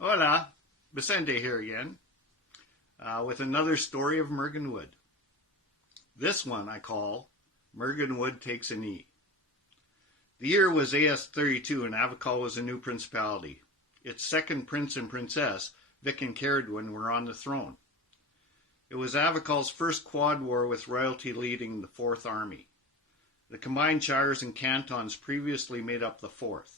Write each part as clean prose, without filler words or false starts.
Hola, Vicente here again, with another story of Myrgan Wood. This one I call Myrgan Wood Takes a Knee. The year was AS 32 and Avical was a new principality. Its second prince and princess, Vic and Caradwin, were on the throne. It was Avical's first quad war with royalty leading the Fourth Army. The combined shires and cantons previously made up the Fourth.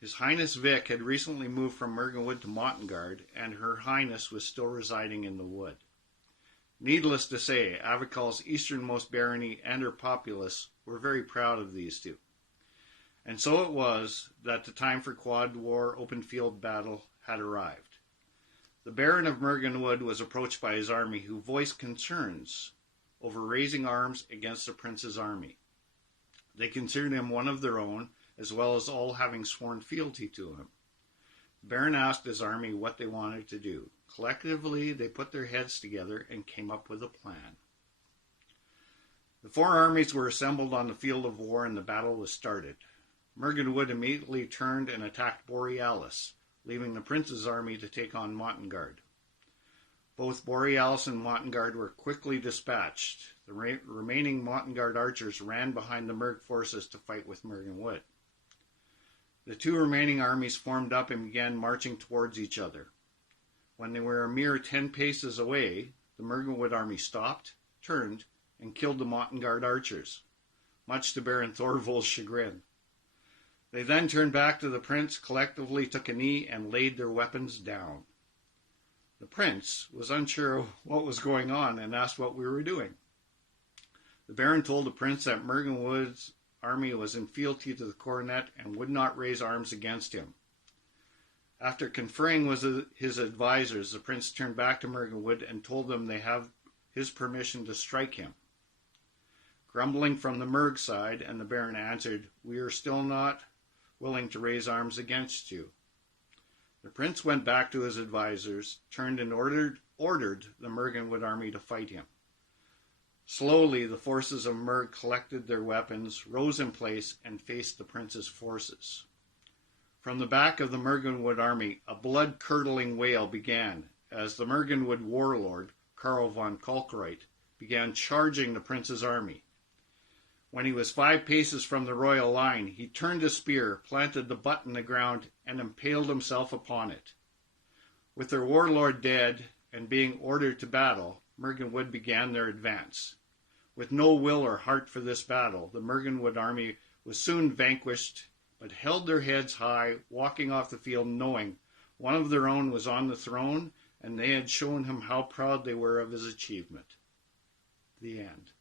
His Highness Vic had recently moved from Myrgan Wood to Montengard, and Her Highness was still residing in the wood. Needless to say, Avical's easternmost barony and her populace were very proud of these two. And so it was that the time for quad war open field battle had arrived. The Baron of Myrgan Wood was approached by his army, who voiced concerns over raising arms against the prince's army. They considered him one of their own, as well as all having sworn fealty to him. The Baron asked his army what they wanted to do. Collectively, they put their heads together and came up with a plan. The four armies were assembled on the field of war, and the battle was started. Myrgan Wood immediately turned and attacked Borealis, leaving the prince's army to take on Montengard. Both Borealis and Montengard were quickly dispatched. The remaining Montengard archers ran behind the Myrg forces to fight with Myrgan Wood. The two remaining armies formed up and began marching towards each other. When they were a mere 10 paces away, the Myrgan Wood army stopped, turned, and killed the Montengard archers, much to Baron Thorvald's chagrin. They then turned back to the prince, collectively took a knee, and laid their weapons down. The prince was unsure of what was going on and asked what we were doing. The Baron told the prince that Myrgan Wood's army was in fealty to the coronet and would not raise arms against him. After conferring with his advisors, the prince turned back to Myrgan Wood and told them they have his permission to strike him. Grumbling from the Myrg side, and the Baron answered, "We are still not willing to raise arms against you." The prince went back to his advisors, turned and ordered the Myrgan Wood army to fight him. Slowly, the forces of Myrg collected their weapons, rose in place, and faced the prince's forces. From the back of the Myrgan Wood army, a blood-curdling wail began as the Myrgan Wood warlord, Karl von Kalkreuth, began charging the prince's army. When he was 5 paces from the royal line, he turned his spear, planted the butt in the ground, and impaled himself upon it. With their warlord dead and being ordered to battle, Myrgan Wood began their advance. With no will or heart for this battle, the Myrgan Wood army was soon vanquished, but held their heads high, walking off the field knowing one of their own was on the throne, and they had shown him how proud they were of his achievement. The end.